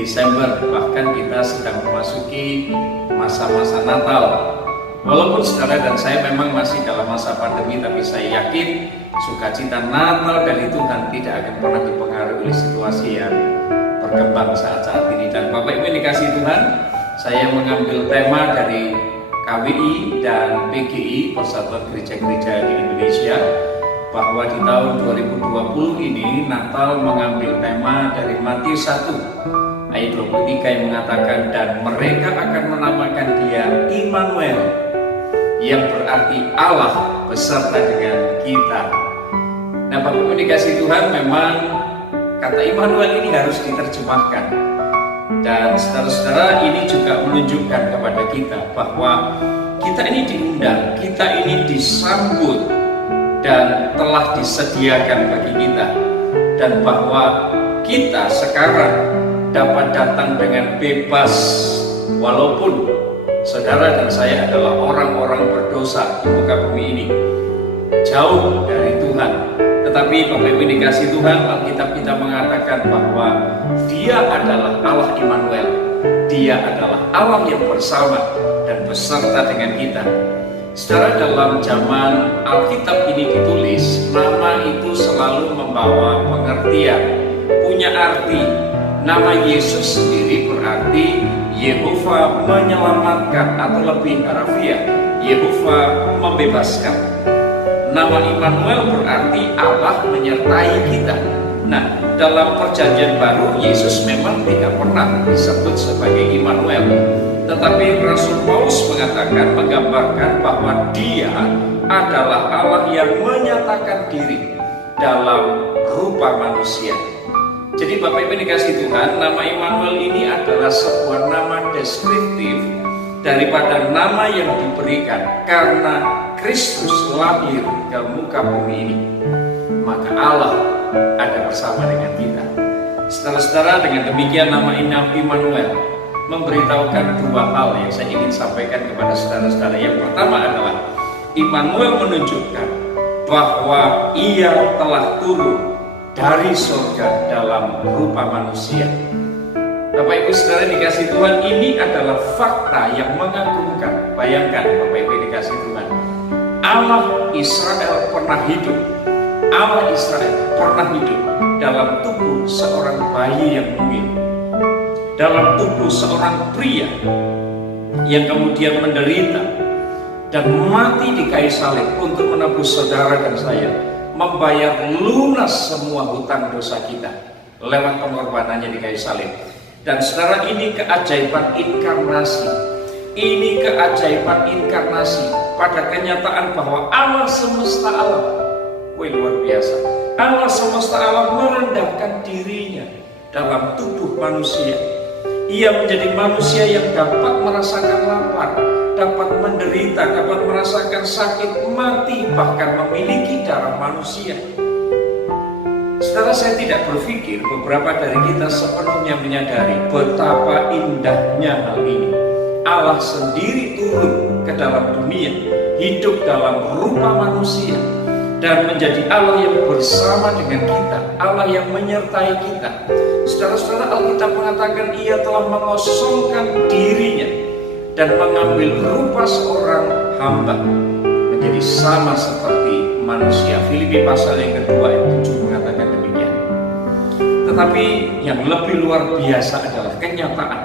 Desember, bahkan kita sedang memasuki masa-masa Natal. Walaupun saudara dan saya memang masih dalam masa pandemi, tapi saya yakin sukacita Natal dari Tuhan tidak akan pernah dipengaruhi oleh situasi yang berkembang saat-saat ini. Dan Bapak Ibu yang dikasihi Tuhan, saya mengambil tema dari KWI dan PGI, Persatuan Gereja-Gereja di Indonesia, bahwa di tahun 2020 ini Natal mengambil tema dari Matius 1 ayat 23 yang mengatakan, dan mereka akan menamakan dia Immanuel, yang berarti Allah beserta dengan kita. Nah, Bapak Ibu dikasih Tuhan, memang kata Immanuel ini harus diterjemahkan. Dan saudara-saudara, ini juga menunjukkan kepada kita bahwa kita ini diundang, kita ini disambut dan telah disediakan bagi kita. Dan bahwa kita sekarang dapat datang dengan bebas, walaupun saudara dan saya adalah orang-orang berdosa di muka bumi ini, jauh dari Tuhan. Tetapi Bapak Ibu dikasih Tuhan, Alkitab kita mengatakan bahwa Dia adalah Allah Immanuel. Dia adalah Allah yang bersama dan beserta dengan kita. Saudara, dalam zaman Alkitab ini ditulis, nama itu selalu membawa pengertian, punya arti. Nama Yesus sendiri berarti Yehova menyelamatkan, atau lebih harafiah, Yehova membebaskan. Nama Immanuel berarti Allah menyertai kita. Nah, dalam perjanjian baru Yesus memang tidak pernah disebut sebagai Immanuel, tetapi Rasul Paulus mengatakan, menggambarkan bahwa Dia adalah Allah yang menyatakan diri dalam rupa manusia. Jadi Bapak Ibu dikasih Tuhan, nama Immanuel ini adalah sebuah nama deskriptif daripada nama yang diberikan karena Kristus lahir ke muka bumi ini. Maka Allah ada bersama dengan kita. Saudara-saudara, dengan demikian nama Immanuel memberitahukan dua hal yang saya ingin sampaikan kepada saudara-saudara. Yang pertama adalah Immanuel menunjukkan bahwa Ia telah turun dari surga dalam rupa manusia. Bapak Ibu saudara dikasih Tuhan, ini adalah fakta yang mengagumkan. Bayangkan Bapak Ibu dikasih Tuhan, Allah Israel pernah hidup. Allah Israel pernah hidup dalam tubuh seorang bayi yang mungil, dalam tubuh seorang pria yang kemudian menderita dan mati di kayu salib untuk menebus saudara dan saya, membayar lunas semua hutang dosa kita lewat pengorbanannya di kayu salib. Dan saudara, ini keajaiban inkarnasi. Ini keajaiban inkarnasi pada kenyataan bahwa Allah semesta alam, luar biasa, Allah semesta alam merendahkan dirinya dalam tubuh manusia. Ia menjadi manusia yang dapat merasakan lapar, dapat menderita, dapat merasakan sakit, mati, bahkan memiliki darah manusia. Saudara, saya tidak berpikir beberapa dari kita sepenuhnya menyadari betapa indahnya hal ini. Allah sendiri turun ke dalam dunia, hidup dalam rupa manusia, dan menjadi Allah yang bersama dengan kita, Allah yang menyertai kita. Saudara-saudara, Alkitab mengatakan Ia telah mengosongkan dirinya dan mengambil rupa seorang hamba, menjadi sama seperti manusia. Filipi pasal yang kedua ayat 7 mengatakan demikian. Tetapi yang lebih luar biasa adalah kenyataan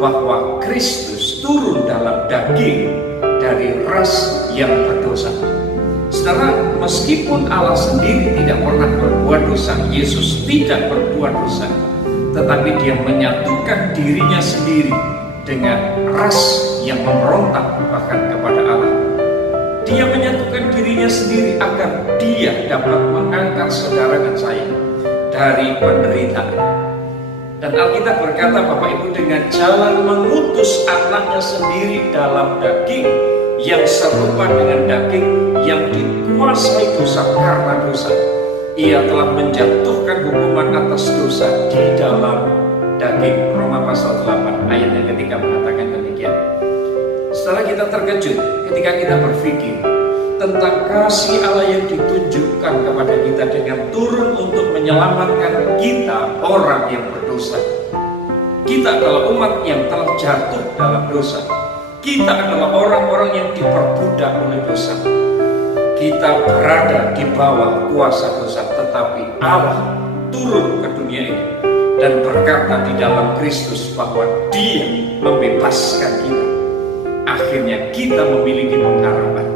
bahwa Kristus turun dalam daging dari ras yang berdosa. Saudara, meskipun Allah sendiri tidak pernah berbuat dosa, Yesus tidak berbuat dosa, tetapi Dia menyatukan dirinya sendiri dengan ras yang memberontak bahkan kepada Allah. Dia menyatukan dirinya sendiri agar Dia dapat mengangkat saudara dan saya dari penderitaan. Dan Alkitab berkata, Bapak Ibu, dengan jalan mengutus anaknya sendiri dalam daging yang serupa dengan daging yang dikuasai dosa karena dosa, Ia telah menjatuhkan hukuman atas dosa di dalam daging. Roma pasal 8 ayat yang ketiga mengatakan demikian. Setelah kita terkejut ketika kita berpikir tentang kasih Allah yang ditunjukkan kepada kita dengan turun untuk menyelamatkan kita orang yang berdosa. Kita adalah umat yang telah jatuh dalam dosa. Kita adalah orang-orang yang diperbudak oleh dosa. Kita berada di bawah kuasa dosa, tetapi Allah turun ke dunia ini dan berkata di dalam Kristus bahwa Dia membebaskan kita. Akhirnya kita memiliki pengharapan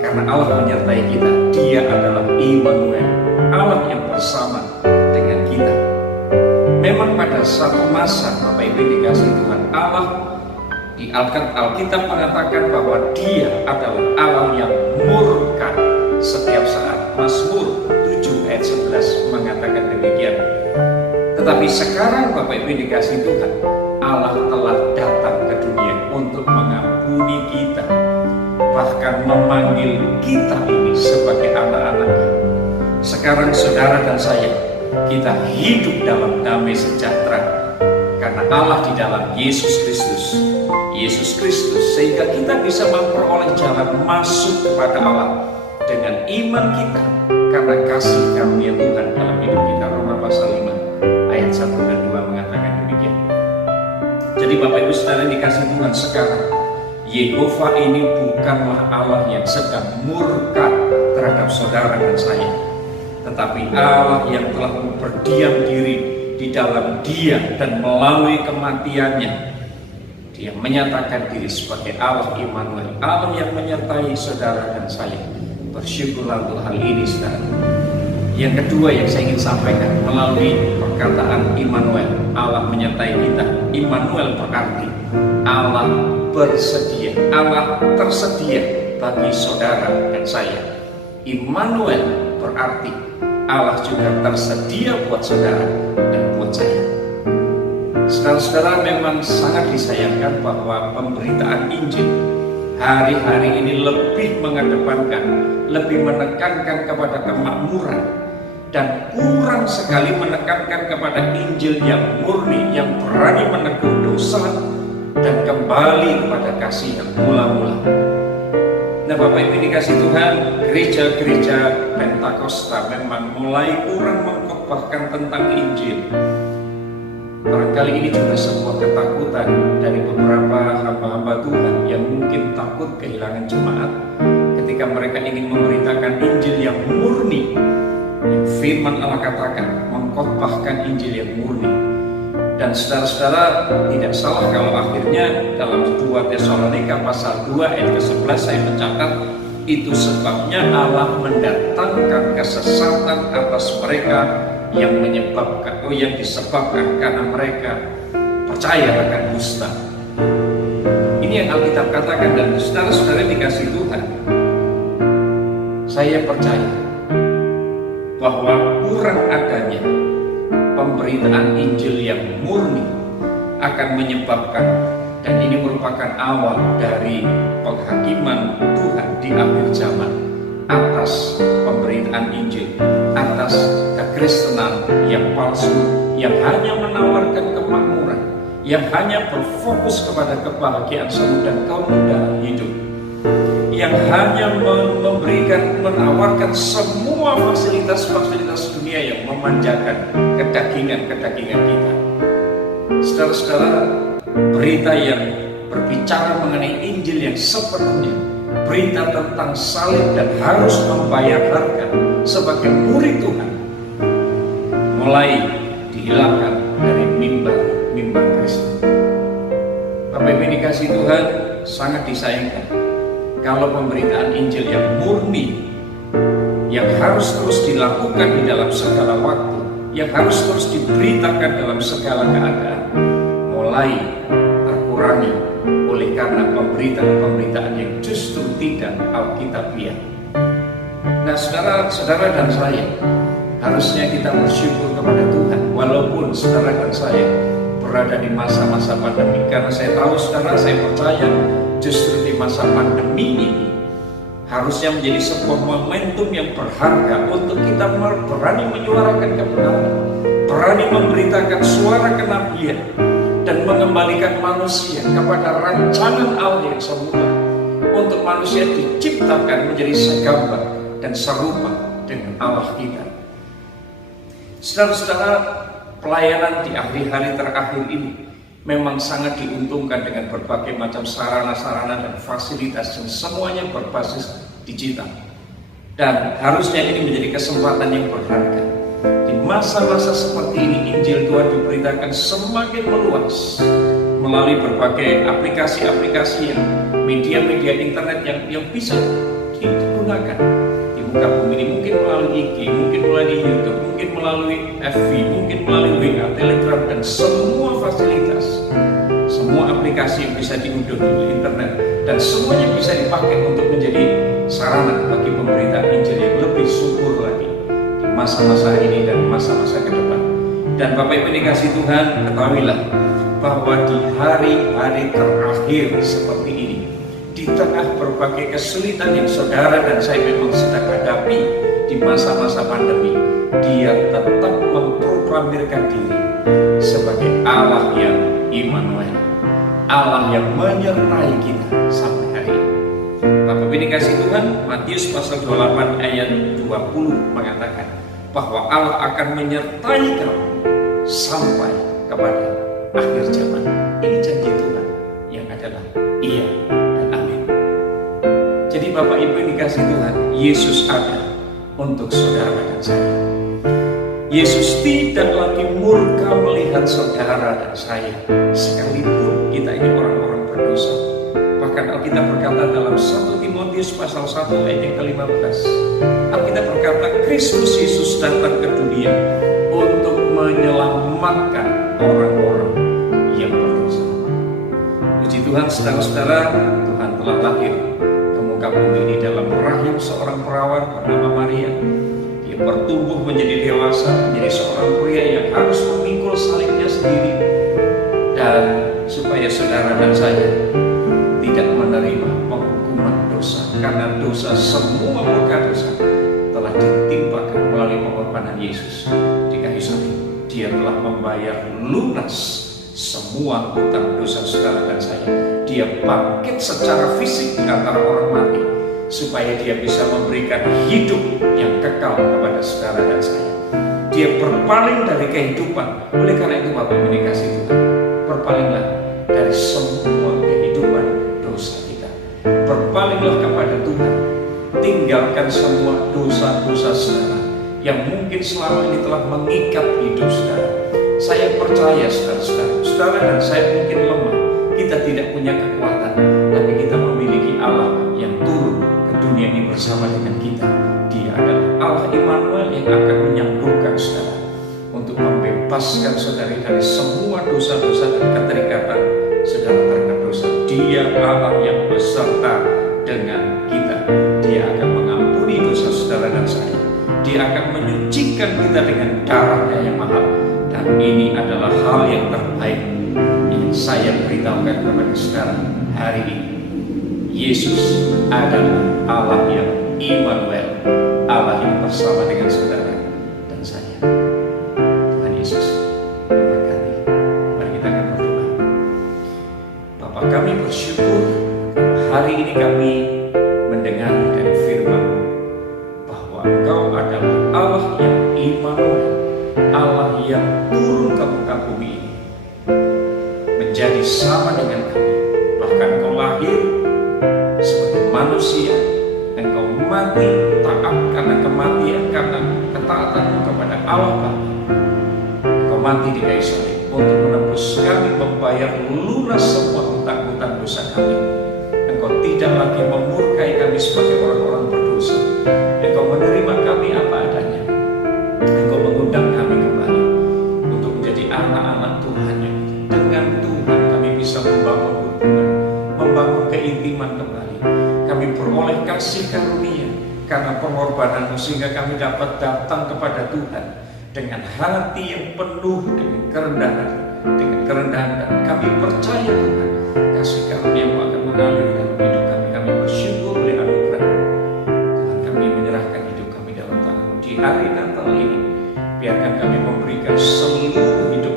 karena Allah menyertai kita. Dia adalah Immanuel, Allah yang bersama dengan kita. Memang pada satu masa, Bapak Ibu dikasih Tuhan, Allah di Alkitab mengatakan bahwa Dia adalah Allah yang murka setiap saat. Mazmur 7 ayat 11 mengatakan demikian. Tetapi sekarang Bapak Ibu dikasih Tuhan, Allah telah datang ke dunia untuk mengampuni kita, bahkan memanggil kita ini sebagai anak-anaknya. Sekarang saudara dan saya, kita hidup dalam damai sejahtera karena Allah di dalam Yesus Kristus, sehingga kita bisa memperoleh jalan masuk kepada Allah dengan iman kita karena kasih karunia Tuhan dalam hidup kita. Roma pasal 5 ayat 1 dan 2 mengatakan demikian. Jadi Bapak Ibu Saudara dikasih Tuhan, sekarang Yehova ini bukanlah Allah yang sedang murka terhadap saudara dan saya, tetapi Allah yang telah berdiam diri di dalam Dia dan melalui kematiannya Dia menyatakan diri sebagai Allah Immanuel, Allah yang menyertai saudara dan saya. Bersyukurlah untuk hal ini, saudara. Yang kedua yang saya ingin sampaikan melalui perkataan Immanuel, Allah menyertai kita. Immanuel berarti Allah bersedia, Allah tersedia bagi saudara dan saya. Immanuel berarti Allah juga tersedia buat saudara dan buat saya. Saudara-saudara, memang sangat disayangkan bahwa pemberitaan Injil hari-hari ini lebih mengedepankan, lebih menekankan kepada kemakmuran dan kurang sekali menekankan kepada Injil yang murni, yang berani menegur dosa dan kembali kepada kasih yang mula-mula. Nah Bapak Ibu dikasih Tuhan, gereja-gereja Pentakosta memang mulai kurang mengkhotbahkan tentang Injil. Barangkali ini juga sebuah ketakutan dari beberapa hamba-hamba Tuhan yang mungkin takut kehilangan jemaat ketika mereka ingin memberitakan Injil yang murni, yang firman Allah katakan, mengkhotbahkan Injil yang murni. Dan saudara-saudara, tidak salah kalau akhirnya dalam 2 Tesalonika pasal 2 ayat ke-11 saya mencatat, itu sebabnya Allah mendatangkan kesesatan atas mereka yang disebabkan karena mereka percaya akan dusta. Ini yang Alkitab katakan, dan saudara-saudara dikasih Tuhan, saya percaya bahwa kurang adanya pemberitaan Injil yang murni akan menyebabkan, dan ini merupakan awal dari penghakiman Tuhan di akhir zaman atas pemberitaan Injil, atas kekristenan yang palsu, yang hanya menawarkan kemakmuran, yang hanya berfokus kepada kebahagiaan semu dan kemudahan hidup, yang hanya menawarkan semua fasilitas-fasilitas dunia yang memanjakan kedagingan-kedagingan kita. Saudara-saudara, berita yang berbicara mengenai Injil yang sepenuhnya, berita tentang salib dan harus membayar harga sebagai murid Tuhan, mulai dihilangkan dari mimbar Kristen. Bapak Ibu dikasih Tuhan, sangat disayangkan kalau pemberitaan Injil yang murni, yang harus terus dilakukan di dalam segala waktu, yang harus terus diberitakan dalam segala keadaan, mulai terkurangi oleh karena pemberitaan-pemberitaan yang justru tidak alkitabiah. Nah saudara dan saya, harusnya kita bersyukur kepada Tuhan walaupun saudara dan saya berada di masa-masa pandemi, karena saya tahu saudara, saya percaya justru di masa pandemi ini harusnya menjadi sebuah momentum yang berharga untuk kita berani menyuarakan kebenaran, berani memberitakan suara kenabian, dan mengembalikan manusia kepada rancangan Allah yang semula, untuk manusia diciptakan menjadi segambar dan serupa dengan Allah kita. Saudara-saudara, pelayanan di hari-hari terakhir ini memang sangat diuntungkan dengan berbagai macam sarana-sarana dan fasilitas yang semuanya berbasis digital. Dan harusnya ini menjadi kesempatan yang berharga. Di masa-masa seperti ini, Injil Tuhan diberitakan semakin meluas melalui berbagai aplikasi-aplikasi yang media-media internet yang bisa digunakan di muka bumi ini, mungkin melalui IG, mungkin melalui YouTube, mungkin melalui FB, mungkin melalui WA, Telegram, dan semua fasilitas, semua aplikasi yang bisa diunduh di internet, dan semuanya bisa dipakai untuk menjadi sarana bagi pemberitaan Injil yang lebih subur lagi di masa-masa ini dan masa-masa ke depan. Dan Bapak Ibu dikasih Tuhan, ketahuilah bahwa di hari-hari terakhir seperti ini, di tengah berbagai kesulitan yang saudara dan saya memang sedang hadapi di masa-masa pandemi, Dia tetap memproklamirkan diri sebagai Allah yang Immanuel, Allah yang menyertai kita sampai hari ini. Bapak Ibu dikasih Tuhan, Matius pasal 28 ayat 20 mengatakan bahwa Allah akan menyertai kamu sampai kepada akhir zaman. Ini janji Tuhan yang adalah iya dan amin. Jadi Bapak Ibu yang dikasih Tuhan, Yesus ada untuk saudara dan saya. Yesus tidak lagi murka melihat saudara dan saya, sekalipun kita ini orang-orang berdosa. Bahkan Alkitab berkata dalam 1 Timotius pasal 1 ayat yang ke-15, Alkitab berkata Kristus Yesus datang ke dunia untuk menyelamatkan orang-orang yang berdosa. Puji Tuhan, saudara-saudara, Tuhan telah lahir ke muka bumi ini dalam rahim seorang perawan bernama Maria. Dia bertumbuh menjadi dewasa, menjadi seorang pria yang harus memikul salibnya sendiri, dan supaya saudara dan saya tidak menerima penghukuman dosa, karena dosa, semua murka dosa telah ditimpakan melalui pengorbanan Yesus di kayu salib. Dia telah membayar lunas semua hutang dosa saudara dan saya. Dia bangkit secara fisik di antara orang mati, supaya dia bisa memberikan hidup yang kekal kepada saudara dan saya. Dia berpaling dari kehidupan. Oleh karena itu Bapak Ibu dikasih Tuhan, berpalinglah dari semua kehidupan dosa kita. Berpalinglah kepada Tuhan. Tinggalkan semua dosa-dosa saudara yang mungkin selama ini telah mengikat hidup saudara. Saya percaya saudara dan saya mungkin lemah. Kita tidak punya kekuatan, tapi kita memiliki Allah yang turun ke dunia ini bersama dengan kita. Dia adalah Allah Immanuel yang akan menyembuhkan saudara, untuk membebaskan saudara dari semua dosa-dosa dan keterikatan saudara terhadap dosa. Dia Allah yang beserta dengan kita. Dia akan mengampuni dosa saudara dan saya. Dia akan menyucikan kita dengan darahnya yang mahal. Dan ini adalah hal yang terbaik yang saya beritahukan kepada saudara hari ini. Yesus adalah Allah yang Immanuel, Allah yang bersama dengan saudara dan saya. Tuhan Yesus memberkati. Mari kita akan berdoa. Bapa, kami bersyukur hari ini kami mendengar dari firman-Mu bahwa Engkau adalah Allah yang Immanuel, Allah yang turun ke muka bumi ini menjadi sama dengan kami. Bahkan Engkau lahir sebagai manusia, Engkau mati taat karena kematian, karena ketaatanmu kepada Allah Bapa. Engkau mati di kayu salib untuk menebus kami, membayar lunas semua hutang-hutang dosa kami. Engkau tidak lagi memurkai kami sebagai orang-orang berdosa. Engkau menerima kami apa adanya. Engkau mengundang kami kembali untuk menjadi anak-anak Tuhan yang dengan Tuhan kami bisa membangun hubungan, membangun keintiman kembali. Kami beroleh kasih karunia karena pengorbanan-Mu, sehingga kami dapat datang kepada Tuhan dengan hati yang penuh dengan kerendahan, dan kami percaya Tuhan, kasih karunia-Mu akan mengalir dalam hidup kami. Kami bersyukur oleh anugerah-Mu. Tuhan, kami menyerahkan hidup kami dalam tangan-Mu di hari Natal ini. Biarkan kami memberikan seluruh hidup